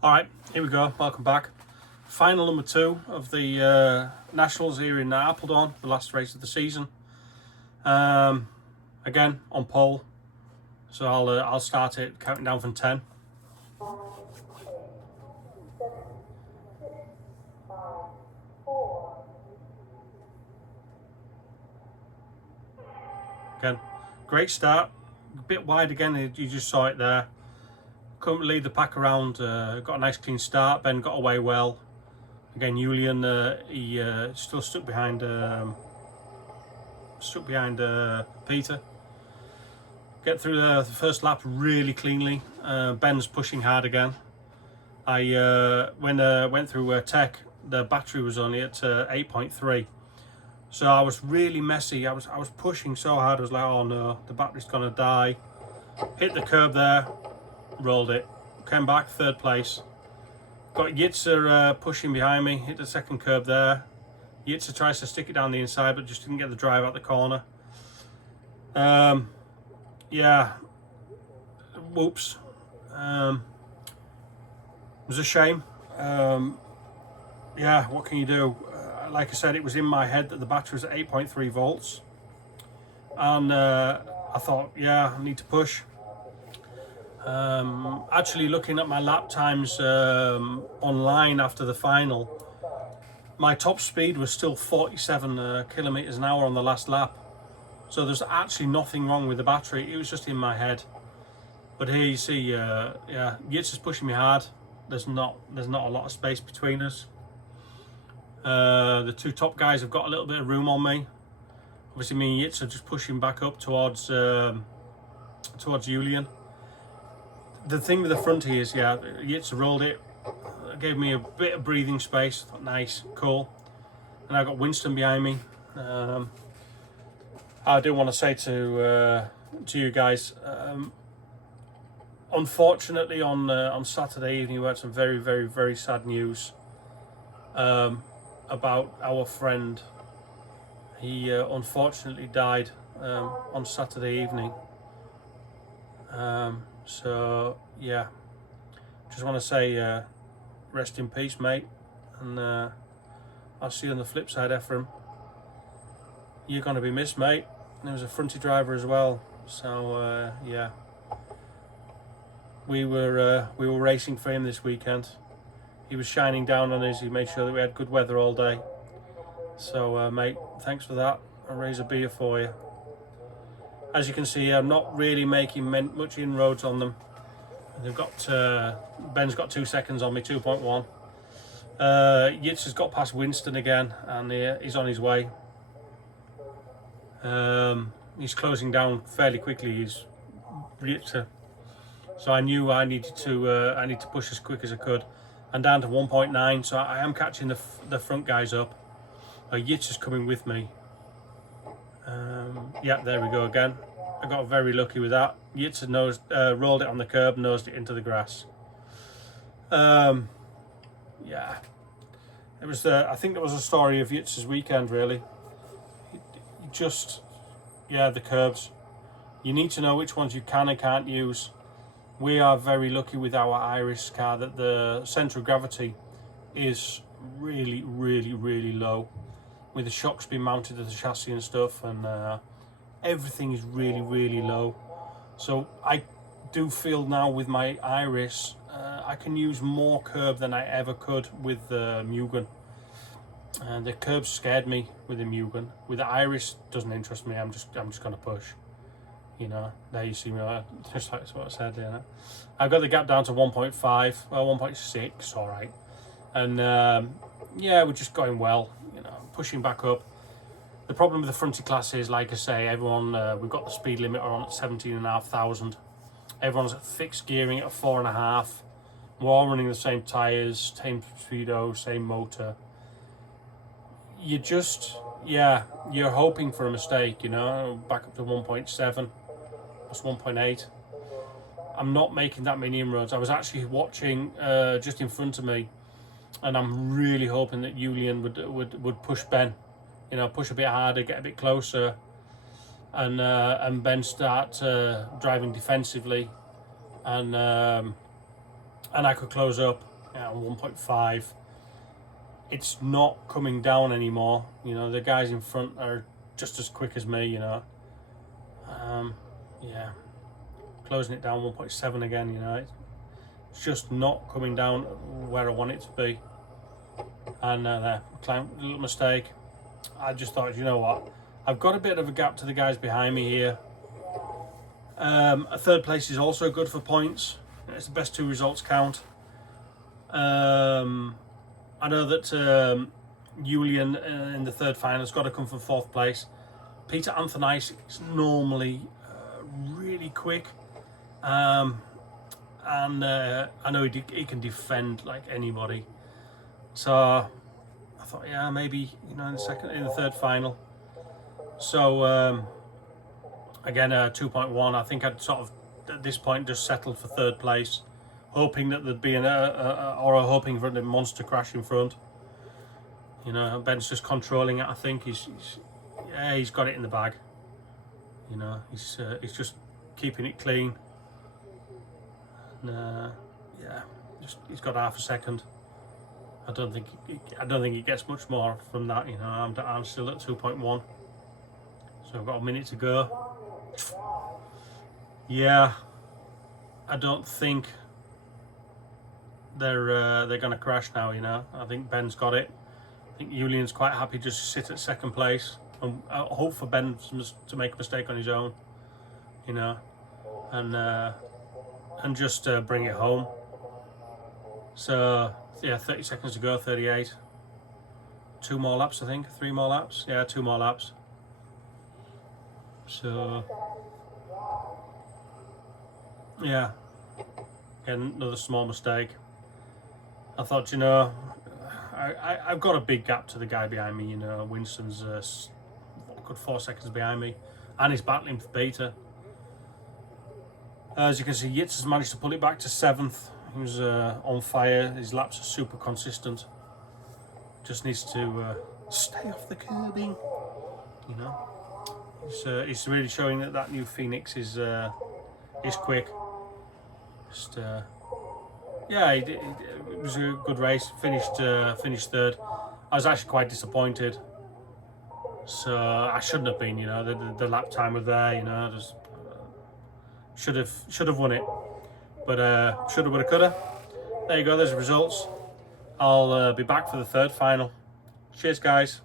Alright, here we go, welcome back. Final number 2 of the Nationals here in Apeldoorn, the last race of the season. Again, on pole, so I'll start it counting down from 10. Again, great start, a bit wide again, you just saw it there. Couldn't lead the pack around, got a nice clean start. Ben got away well. Again, Julian, he still stuck behind Peter. Get through the first lap really cleanly. Ben's pushing hard again. When I went through Tech, the battery was only at 8.3. So I was really messy. I was pushing so hard. I was like, oh no, the battery's gonna die. Hit the curb there. Rolled it, came back 3rd place. Got Yitzer pushing behind me, hit the 2nd curb there. Yitzer tries to stick it down the inside but just didn't get the drive out the corner. Yeah, whoops. It was a shame. Yeah, what can you do? Like I said, it was in my head that the battery was at 8.3 volts. And I thought, yeah, I need to push. Actually looking at my lap times online after the final, my top speed was still 47 kilometers an hour on the last lap. So there's actually nothing wrong with the battery, it was just in my head. But here you see, yeah, Yitz is pushing me hard. There's not a lot of space between us. The 2 top guys have got a little bit of room on me. Obviously me and Yitz are just pushing back up towards Julian. The thing with the front here is, yeah, Yitz rolled it, gave me a bit of breathing space. Thought, nice, cool. And I got Winston behind me. I do want to say to you guys, unfortunately on Saturday evening we had some very, very, very sad news about our friend. He unfortunately died on Saturday evening. So yeah, just want to say rest in peace, mate, and I'll see you on the flip side, Ephraim. You're going to be missed, mate. There was a fronty driver as well, so yeah, we were racing for him this weekend. He was shining down on us. He made sure that we had good weather all day. So mate, thanks for that. I'll raise a beer for you. As you can see, I'm not really making much inroads on them. They've got Ben's got 2 seconds on me, 2.1. Yitz has got past Winston again, and he's on his way. He's closing down fairly quickly. He's Yitz, so I knew I needed to push as quick as I could. I'm down to 1.9, so I am catching the front guys up. Yitz is coming with me. Yeah, there we go again. I got very lucky with that. Yitz rolled it on the curb, nosed it into the grass. Yeah, it was. I think it was a story of Yitz's weekend, really. Just, yeah, the curbs. You need to know which ones you can and can't use. We are very lucky with our Iris car that the centre of gravity is really, really, really low, with the shocks being mounted to the chassis and stuff, and everything is really, really low. So I do feel now with my Iris, I can use more curb than I ever could with the Mugen. And the curb scared me with the Mugen. With the Iris, doesn't interest me. I'm just gonna push. You know, there you see me. Just like what I said. You know, I've got the gap down to 1.5, well 1.6. All right, and yeah, we're just going well. You know, pushing back up. The problem with the fronty class is, like I say, everyone, we've got the speed limiter on at 17,500. Everyone's at fixed gearing at 4.5. We're all running the same tyres, same speedo, same motor. You just, yeah, you're hoping for a mistake, you know, back up to 1.7, that's 1.8. I'm not making that many inroads. I was actually watching just in front of me, and I'm really hoping that Julian would push Ben. You know, push a bit harder, get a bit closer, and Ben start driving defensively, and and I could close up, you know, 1.5. It's not coming down anymore. You know, the guys in front are just as quick as me, you know. Yeah, closing it down 1.7 again, you know. It's just not coming down where I want it to be. And there, little mistake. I just thought, you know what, I've got a bit of a gap to the guys behind me here. A third place is also good for points. It's the best 2 results count. I know that Julian in the third final has got to come from 4th place. Peter Anthony's is normally really quick, and I know he can defend like anybody. So I thought, yeah, maybe, you know, in the third final. So again, 2.1. I think I'd sort of at this point just settled for 3rd place, hoping that there'd be hoping for a monster crash in front. You know, Ben's just controlling it. I think he's got it in the bag. You know, he's just keeping it clean. And, yeah, he's got half a second. I don't think it gets much more from that. You know, I'm still at 2.1, so I've got a minute to go. Yeah, I don't think they're going to crash now. You know, I think Ben's got it. I think Julian's quite happy just to sit at 2nd place, and I hope for Ben to make a mistake on his own. You know, and just bring it home. So yeah, 30 seconds to go, 38. 2 more laps, I think. 3 more laps. Yeah, 2 more laps. So yeah, again, another small mistake. I thought, you know, I've got a big gap to the guy behind me. You know, Winston's a good 4 seconds behind me, and he's battling for Peter. As you can see, Yates has managed to pull it back to 7th. He was on fire. His laps are super consistent. Just needs to stay off the curbing. You know, it's really showing that new Phoenix is quick. Just yeah, it was a good race. Finished 3rd. I was actually quite disappointed. So I shouldn't have been. You know, the lap time was there. You know, just should have won it. But shoulda, woulda, coulda. There you go, there's the results. I'll be back for the 3rd final. Cheers, guys.